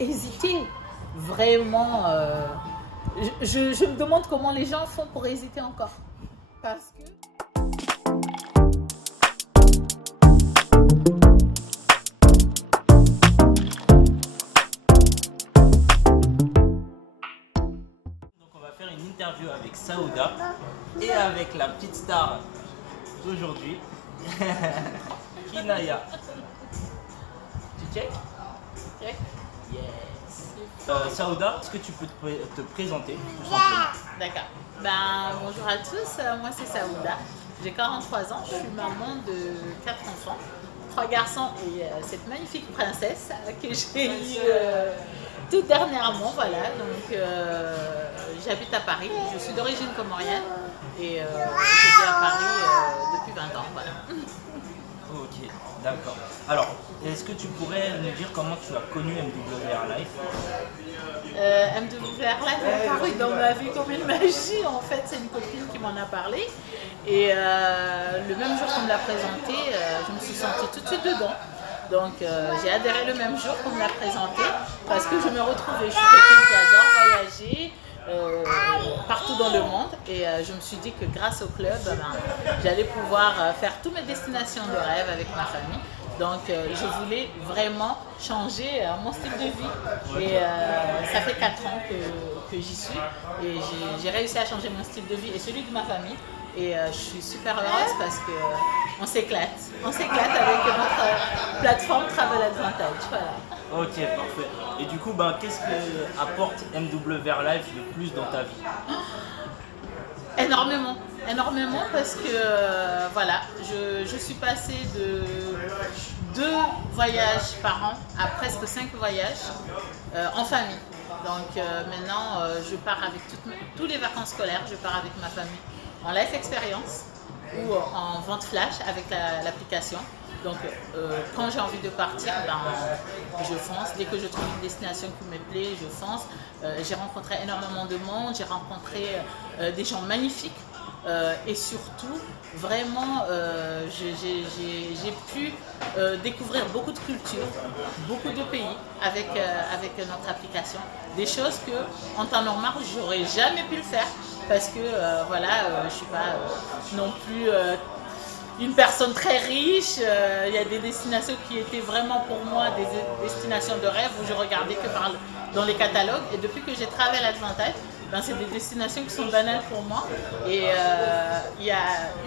hésiter. Vraiment, je me demande comment les gens font pour hésiter encore. Parce que... Une interview avec Saouda et avec la petite star d'aujourd'hui, Kinaya. Tu check? Check. Yes. Saouda, est-ce que tu peux te présenter tout simplement? D'accord. Bonjour à tous, moi c'est Saouda. J'ai 43 ans, je suis maman de 4 enfants, 3 garçons et cette magnifique princesse que j'ai eue tout dernièrement. Voilà, donc j'habite à Paris, je suis d'origine comorienne et je vis à Paris depuis 20 ans. Voilà. Ok, d'accord. Alors, est-ce que tu pourrais nous dire comment tu as connu MWR Life? MWR Life est apparu dans ma vie comme une magie. En fait, c'est une copine qui m'en a parlé. Et le même jour qu'on me l'a présenté, je me suis sentie tout de suite dedans. Donc j'ai adhéré le même jour qu'on me l'a présenté parce que je me retrouvais. Je suis quelqu'un qui adore voyager partout dans le monde et je me suis dit que grâce au club, j'allais pouvoir faire toutes mes destinations de rêve avec ma famille. Donc je voulais vraiment changer mon style de vie et ça fait 4 ans que j'y suis et j'ai réussi à changer mon style de vie et celui de ma famille. Et je suis super heureuse parce qu'on s'éclate. On s'éclate avec notre plateforme Travel Advantage. Voilà. Ok, parfait. Et du coup, qu'est-ce que apporte MWR Life le plus dans ta vie? Énormément. Énormément parce que voilà, je suis passée de 2 voyages par an à presque 5 voyages en famille. Donc maintenant, je pars avec tous les vacances scolaires, je pars avec ma famille en life experience ou en vente flash avec l'application. Donc quand j'ai envie de partir, je fonce. Dès que je trouve une destination qui me plaît, je fonce. J'ai rencontré énormément de monde, j'ai rencontré des gens magnifiques et surtout, vraiment, j'ai pu découvrir beaucoup de cultures, beaucoup de pays avec notre application. Des choses que en temps normal, j'aurais jamais pu le faire parce que voilà, je ne suis pas non plus une personne très riche. Il y a des destinations qui étaient vraiment pour moi des destinations de rêve où je regardais que dans les catalogues. Et depuis que j'ai Travel Advantage, c'est des destinations qui sont banales pour moi. Et il y a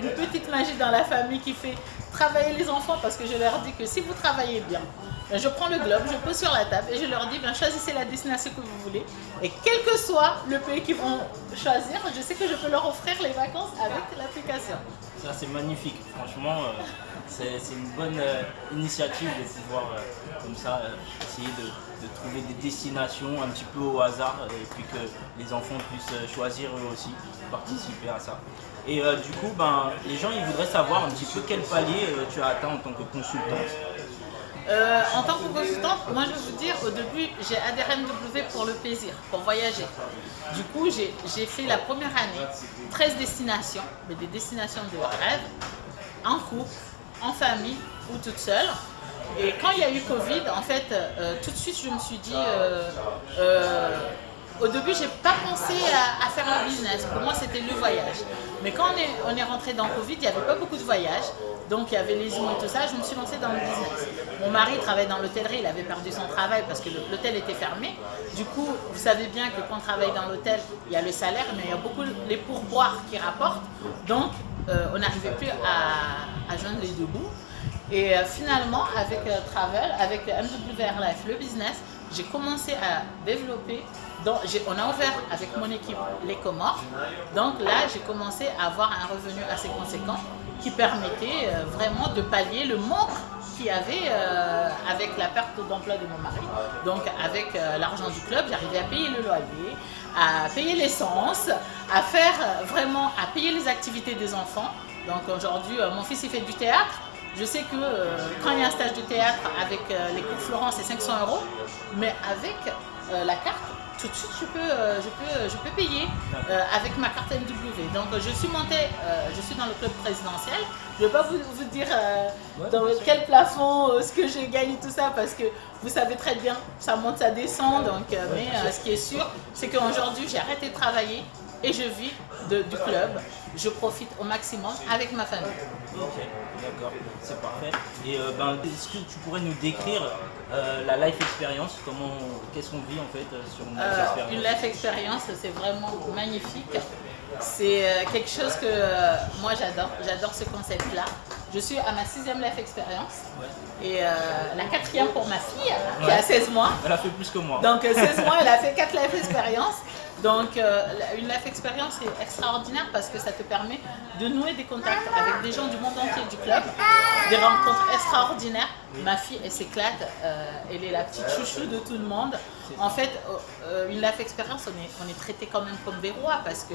une petite magie dans la famille qui fait travailler les enfants parce que je leur dis que si vous travaillez bien, je prends le globe, je pose sur la table et je leur dis choisissez la destination que vous voulez. Et quel que soit le pays qu'ils vont choisir, je sais que je peux leur offrir les vacances avec l'application. Ça c'est magnifique, franchement, c'est une bonne initiative de pouvoir comme ça essayer de trouver des destinations un petit peu au hasard et puis que les enfants puissent choisir eux aussi, participer à ça. Et du coup, les gens ils voudraient savoir un petit peu quel palier tu as atteint en tant que consultante. En tant que consultante, moi je vais vous dire, au début j'ai adhéré à MW pour le plaisir, pour voyager. Du coup j'ai fait la première année 13 destinations, mais des destinations de rêve, en couple, en famille ou toute seule. Et quand il y a eu Covid, en fait, tout de suite je me suis dit, au début j'ai pas pensé à faire un business, pour moi c'était le voyage. Mais quand on est rentré dans Covid, il n'y avait pas beaucoup de voyages. Donc il y avait les Zooms et tout ça, je me suis lancée dans le business. Mon mari travaille dans l'hôtellerie, il avait perdu son travail parce que l'hôtel était fermé. Du coup, vous savez bien que quand on travaille dans l'hôtel, il y a le salaire, mais il y a beaucoup les pourboires qui rapportent. Donc on n'arrivait plus à joindre les deux bouts. Et finalement, avec Travel, avec MWR Life, le business, j'ai commencé à développer. On a ouvert avec mon équipe les Comores. Donc là, j'ai commencé à avoir un revenu assez conséquent qui permettait vraiment de pallier le manque qu'il y avait avec la perte d'emploi de mon mari. Donc avec l'argent du club, j'arrivais à payer le loyer, à payer l'essence, à faire vraiment, à payer les activités des enfants. Donc aujourd'hui, mon fils il fait du théâtre. Je sais que quand il y a un stage de théâtre avec les cours Florent, c'est 500 €, mais avec la carte, tout de suite, je peux payer avec ma carte MW. Donc, je suis montée, je suis dans le club présidentiel. Je ne vais pas vous dire dans quel plafond, ce que j'ai gagné, tout ça, parce que vous savez très bien, ça monte, ça descend. Donc, mais ce qui est sûr, c'est qu'aujourd'hui, j'ai arrêté de travailler et je vis du club. Je profite au maximum avec ma famille. Ok, d'accord, c'est parfait. Et est-ce que tu pourrais nous décrire la life experience, qu'est-ce qu'on vit en fait sur une life experience? Une life experience, c'est vraiment magnifique. C'est quelque chose que moi j'adore ce concept-là. Je suis à ma 6e life experience et la 4e pour ma fille qui a 16 mois. Elle a fait plus que moi. Donc 16 mois, elle a fait 4 life experiences. Donc une life experience est extraordinaire parce que ça te permet de nouer des contacts avec des gens du monde entier du club, des rencontres extraordinaires. Ma fille, elle s'éclate, elle est la petite chouchou de tout le monde. En fait, une life experience, on est traité quand même comme des rois parce que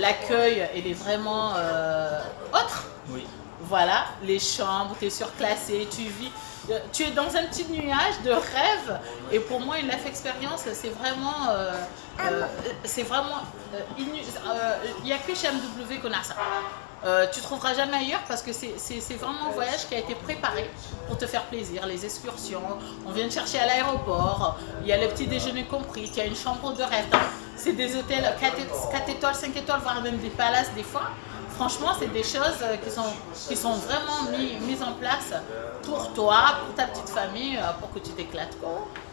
l'accueil, il est vraiment autre. Oui. Voilà, les chambres, tu es surclassé, tu es dans un petit nuage de rêve. Et pour moi, une life experience, c'est vraiment, il n'y a que chez MW qu'on a ça. Tu ne trouveras jamais ailleurs parce que c'est vraiment un voyage qui a été préparé pour te faire plaisir. Les excursions, on vient te chercher à l'aéroport, il y a le petit déjeuner compris, il y a une chambre de rêve. C'est des hôtels 4 étoiles, 5 étoiles, voire même des palaces des fois. Franchement, c'est des choses qui sont vraiment mises en place pour toi, pour ta petite famille, pour que tu t'éclates.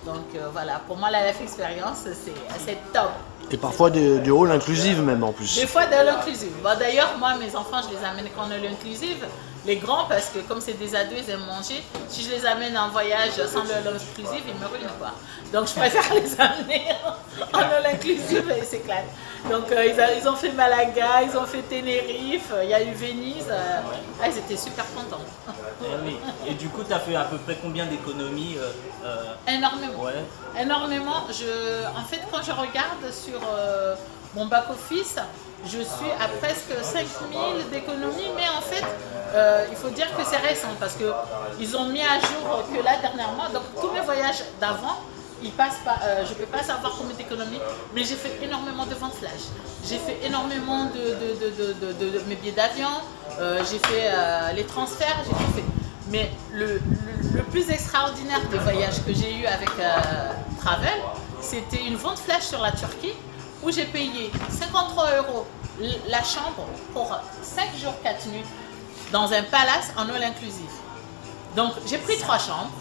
Donc voilà, pour moi, la life experience, c'est top. Et parfois du hall inclusive même en plus. Des fois de l'inclusive. Bon, d'ailleurs, moi, mes enfants, je les amène qu'en all inclusive. Les grands, parce que comme c'est des ados, ils aiment manger. Si je les amène en voyage sans le all inclusive, ils me ruinent quoi. Donc je préfère les amener en all inclusive et ils s'éclatent. Donc ils ont fait Malaga, ils ont fait Tenerife, il y a eu Venise. Ils étaient super contents. Oui. Et du coup, tu as fait à peu près combien d'économies Énormément. Ouais. Énormément. En fait, quand je regarde sur mon back-office, je suis à presque 5 000 d'économies, mais en fait, il faut dire que c'est récent parce qu'ils ont mis à jour que là, dernièrement, donc tous mes voyages d'avant, ils passent pas, je ne peux pas savoir combien d'économies, mais j'ai fait énormément de ventes flash. J'ai fait énormément de mes billets d'avion, j'ai fait les transferts, j'ai tout fait. Mais le plus extraordinaire des voyages que j'ai eu avec Travel, c'était une vente flash sur la Turquie où j'ai payé 53 € la chambre pour 5 jours 4 nuits dans un palace en all inclusif. Donc j'ai pris 3 chambres,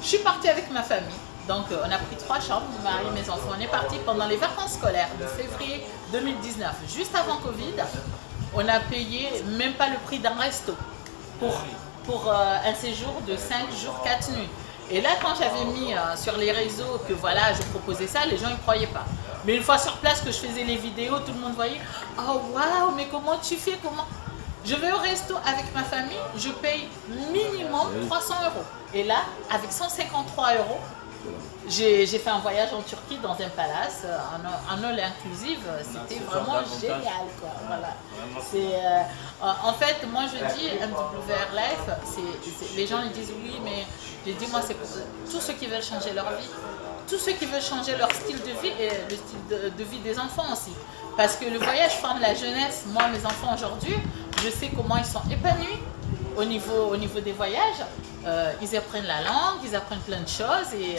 je suis partie avec ma famille. Donc on a pris 3 chambres, mon mari, mes enfants. On est parti pendant les vacances scolaires de février 2019, juste avant Covid. On a payé même pas le prix d'un resto pour un séjour de 5 jours 4 nuits. Et là, quand j'avais mis sur les réseaux que voilà, je proposais ça, les gens ne croyaient pas. Mais une fois sur place que je faisais les vidéos, tout le monde voyait « Oh waouh, mais comment tu fais, comment ?» Je vais au resto avec ma famille, je paye minimum 300 €. Et là, avec 153 €, j'ai fait un voyage en Turquie dans un palace, en all inclusive, c'était vraiment génial. Quoi. Voilà. En fait, moi je dis MWR Life, les gens ils disent oui, mais je dis moi c'est pour tous ceux qui veulent changer leur vie, tous ceux qui veulent changer leur style de vie et le style de vie des enfants aussi. Parce que le voyage forme la jeunesse. Moi, mes enfants aujourd'hui, je sais comment ils sont épanouis au niveau des voyages. Ils apprennent la langue, ils apprennent plein de choses et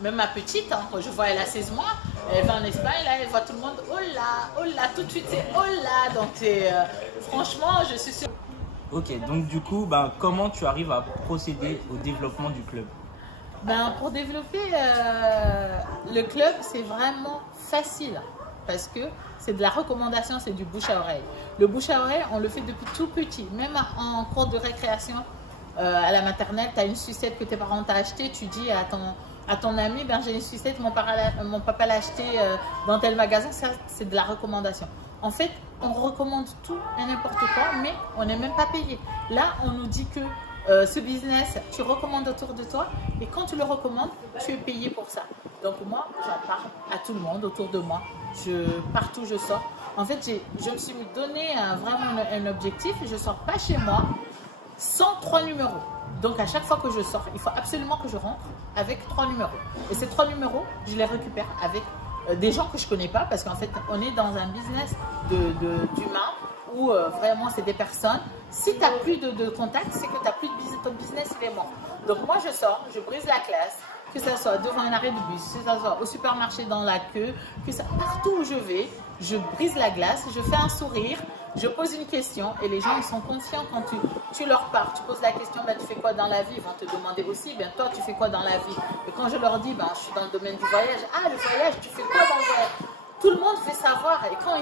même ma petite, hein, quand je vois elle a 16 mois, elle va en Espagne, là elle voit tout le monde, oh là, tout de suite c'est oh là, donc franchement je suis sûre. Ok, donc du coup, comment tu arrives à procéder au développement du club? Pour développer le club, c'est vraiment facile parce que c'est de la recommandation, c'est du bouche à oreille. Le bouche à oreille, on le fait depuis tout petit, même en cours de récréation. À la maternelle, tu as une sucette que tes parents t'ont achetée, tu dis à ton ami, j'ai une sucette, mon papa l'a achetée dans tel magasin, ça c'est de la recommandation. En fait, on recommande tout et n'importe quoi, mais on n'est même pas payé. Là, on nous dit que ce business, tu recommandes autour de toi, et quand tu le recommandes, tu es payé pour ça. Donc moi, j'en parle à tout le monde autour de moi, partout je sors. En fait, je me suis donné vraiment un objectif, je ne sors pas chez moi. sans 3 numéros. Donc à chaque fois que je sors, il faut absolument que je rentre avec 3 numéros. Et ces 3 numéros, je les récupère avec des gens que je ne connais pas, parce qu'en fait, on est dans un business d'humain où vraiment c'est des personnes. Si tu n'as plus de contact, c'est que ton business il est mort. Donc moi je sors, je brise la classe, que ce soit devant un arrêt de bus, que ce soit au supermarché dans la queue, que ça, partout où je vais, je brise la glace, je fais un sourire, je pose une question et les gens ils sont conscients quand tu leur parles, tu poses la question, ben, tu fais quoi dans la vie, ils vont te demander aussi, ben, toi tu fais quoi dans la vie. Et quand je leur dis, ben, je suis dans le domaine du voyage, ah le voyage, tu fais quoi dans le voyage? Tout le monde fait savoir et quand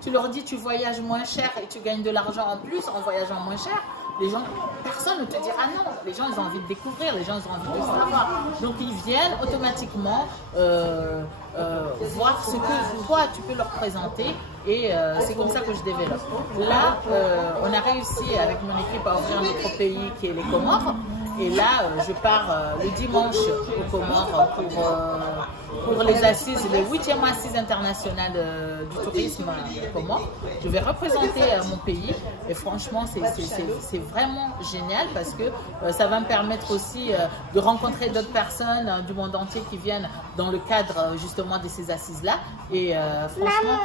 tu leur dis tu voyages moins cher et tu gagnes de l'argent en plus en voyageant moins cher, les gens, personne ne te dira non. Les gens, ils ont envie de découvrir, les gens, ils ont envie de savoir. Donc, ils viennent automatiquement voir ce que toi, tu peux leur présenter. Et c'est comme ça que je développe. Là, on a réussi avec mon équipe à ouvrir un autre pays qui est les Comores. Et là, je pars le dimanche aux Comores pour les assises, les 8e assises internationales du tourisme aux Comores. Je vais représenter mon pays et franchement, c'est vraiment génial parce que ça va me permettre aussi de rencontrer d'autres personnes du monde entier qui viennent dans le cadre justement de ces assises-là. Et franchement,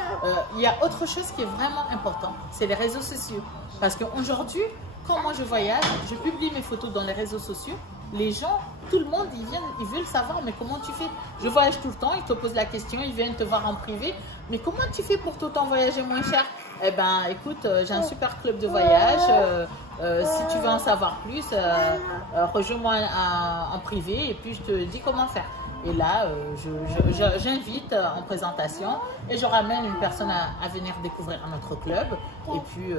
il y a autre chose qui est vraiment important, c'est les réseaux sociaux. Parce qu'aujourd'hui, quand moi je voyage, je publie mes photos dans les réseaux sociaux. Les gens, tout le monde, ils veulent savoir, mais comment tu fais? Je voyage tout le temps, ils te posent la question, ils viennent te voir en privé. Mais comment tu fais pour tout le temps voyager moins cher? Eh ben, écoute, j'ai un super club de voyage. Si tu veux en savoir plus, rejoins-moi en privé et puis je te dis comment faire. Et là, j'invite en présentation et je ramène une personne à venir découvrir notre club. Et puis,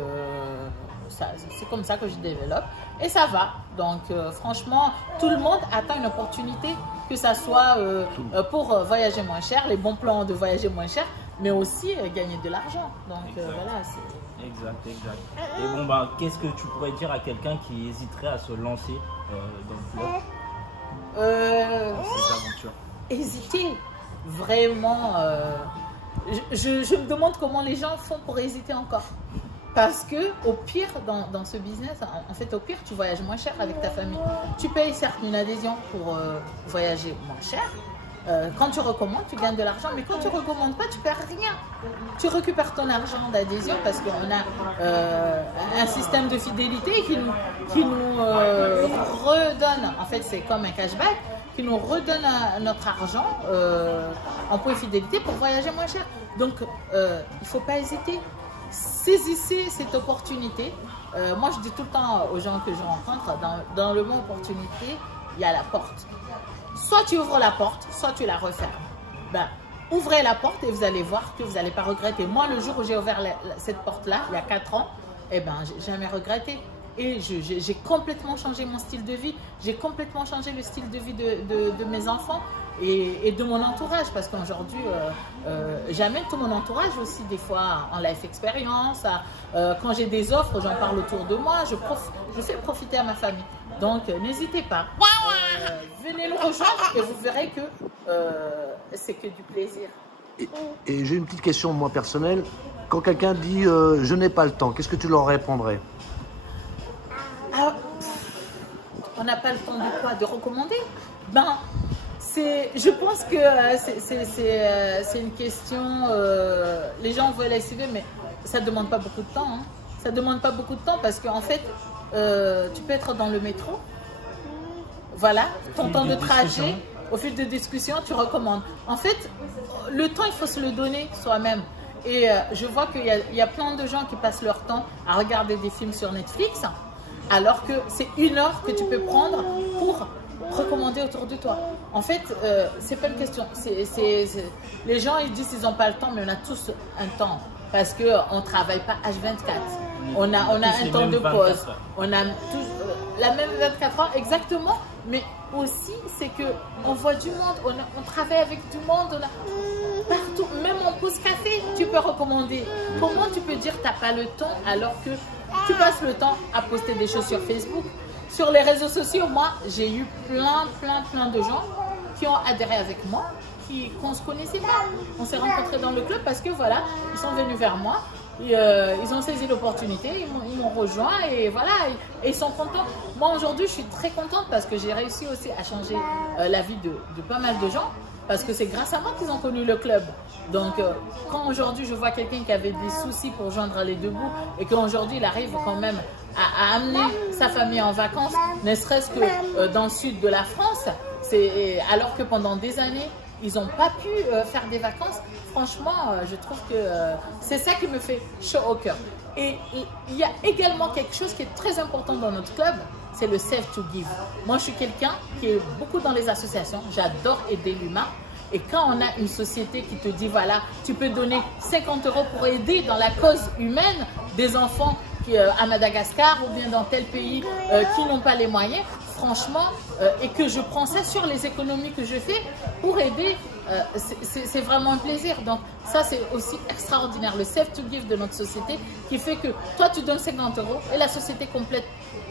c'est comme ça que je développe. Et ça va. Donc, franchement, tout le monde attend une opportunité, que ça soit pour voyager moins cher, les bons plans de voyager moins cher, mais aussi gagner de l'argent. Donc, voilà, c'est... Exact. Et bon, bah, qu'est-ce que tu pourrais dire à quelqu'un qui hésiterait à se lancer dans le club? Cette aventure. Hésiter, vraiment. Je me demande comment les gens font pour hésiter encore. Parce que au pire, dans ce business, en fait, au pire, tu voyages moins cher avec ta famille. Tu payes certes une adhésion pour voyager moins cher. Quand tu recommandes, tu gagnes de l'argent, mais quand tu ne recommandes pas, tu ne perds rien. Tu récupères ton argent d'adhésion parce qu'on a un système de fidélité qui nous redonne, en fait c'est comme un cashback, qui nous redonne notre argent en point de fidélité pour voyager moins cher. Donc il ne faut pas hésiter. Saisissez cette opportunité. Moi je dis tout le temps aux gens que je rencontre, dans le mot opportunité, il y a la porte. Soit tu ouvres la porte, soit tu la refermes. Ben, ouvrez la porte et vous allez voir que vous n'allez pas regretter. Moi, le jour où j'ai ouvert cette porte-là, il y a 4 ans, eh ben, j'ai jamais regretté. Et j'ai complètement changé mon style de vie. J'ai complètement changé le style de vie de mes enfants et de mon entourage. Parce qu'aujourd'hui, j'amène tout mon entourage aussi, des fois en life expérience. Quand j'ai des offres, j'en parle autour de moi. Je fais profiter à ma famille. Donc, n'hésitez pas. Venez le rejoindre et vous verrez que c'est que du plaisir. Et j'ai une petite question, moi, personnelle. Quand quelqu'un dit je n'ai pas le temps, qu'est-ce que tu leur répondrais? On n'a pas le temps de quoi? De recommander? Ben, je pense que c'est une question... les gens veulent essayer, mais ça ne demande pas beaucoup de temps. Hein. Ça ne demande pas beaucoup de temps parce qu'en fait, tu peux être dans le métro. Voilà, ton temps de trajet, au fil de discussion, tu recommandes. En fait, le temps, il faut se le donner soi-même. Et je vois qu'il y a plein de gens qui passent leur temps à regarder des films sur Netflix, alors que c'est 1 heure que tu peux prendre pour recommander autour de toi. En fait, c'est pas une question. Les gens, ils disent qu'ils n'ont pas le temps, mais on a tous un temps. Parce qu'on ne travaille pas H24. On a un temps de pause. On a tous la même 24 heures, exactement. Mais aussi, c'est qu'on voit du monde, on travaille avec du monde, on a partout. Même en pause café, tu peux recommander. Comment tu peux dire que tu n'as pas le temps alors que tu passes le temps à poster des choses sur Facebook? Sur les réseaux sociaux, moi, j'ai eu plein de gens qui ont adhéré avec moi, qu'on ne se connaissait pas. On s'est rencontrés dans le club parce que voilà, ils sont venus vers moi ils ont saisi l'opportunité, ils m'ont rejoint et voilà, et ils sont contents. Moi aujourd'hui, je suis très contente parce que j'ai réussi aussi à changer la vie de pas mal de gens. Parce que c'est grâce à moi qu'ils ont connu le club. Donc, quand aujourd'hui je vois quelqu'un qui avait des soucis pour joindre les deux bouts et qu'aujourd'hui il arrive quand même à amener sa famille en vacances, ne serait-ce que dans le sud de la France, alors que pendant des années, ils n'ont pas pu faire des vacances. Franchement, je trouve que c'est ça qui me fait chaud au cœur. Et il y a également quelque chose qui est très important dans notre club, c'est le Save to Give. Moi, je suis quelqu'un qui est beaucoup dans les associations. J'adore aider l'humain. Et quand on a une société qui te dit, voilà, tu peux donner 50 € pour aider dans la cause humaine des enfants à Madagascar ou bien dans tel pays qui n'ont pas les moyens, franchement, et que je prends ça sur les économies que je fais pour aider, c'est vraiment un plaisir. Donc ça, c'est aussi extraordinaire, le Save to Give de notre société qui fait que toi, tu donnes 50 € et la société complète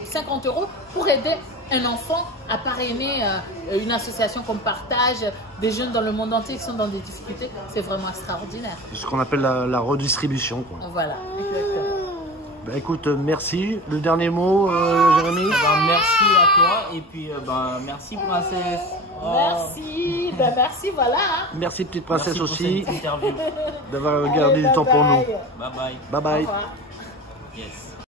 50 € pour aider un enfant à parrainer une association qu'on partage, des jeunes dans le monde entier qui sont dans des difficultés. C'est vraiment extraordinaire. C'est ce qu'on appelle la redistribution, quoi. Voilà, exactement. Bah, écoute, merci. Le dernier mot, Jérémy? Merci à toi et puis merci princesse. Oh. Merci, merci, voilà. Hein. Merci petite princesse merci aussi d'avoir gardé du temps pour nous. Bye bye. Bye bye. Au revoir. Yes.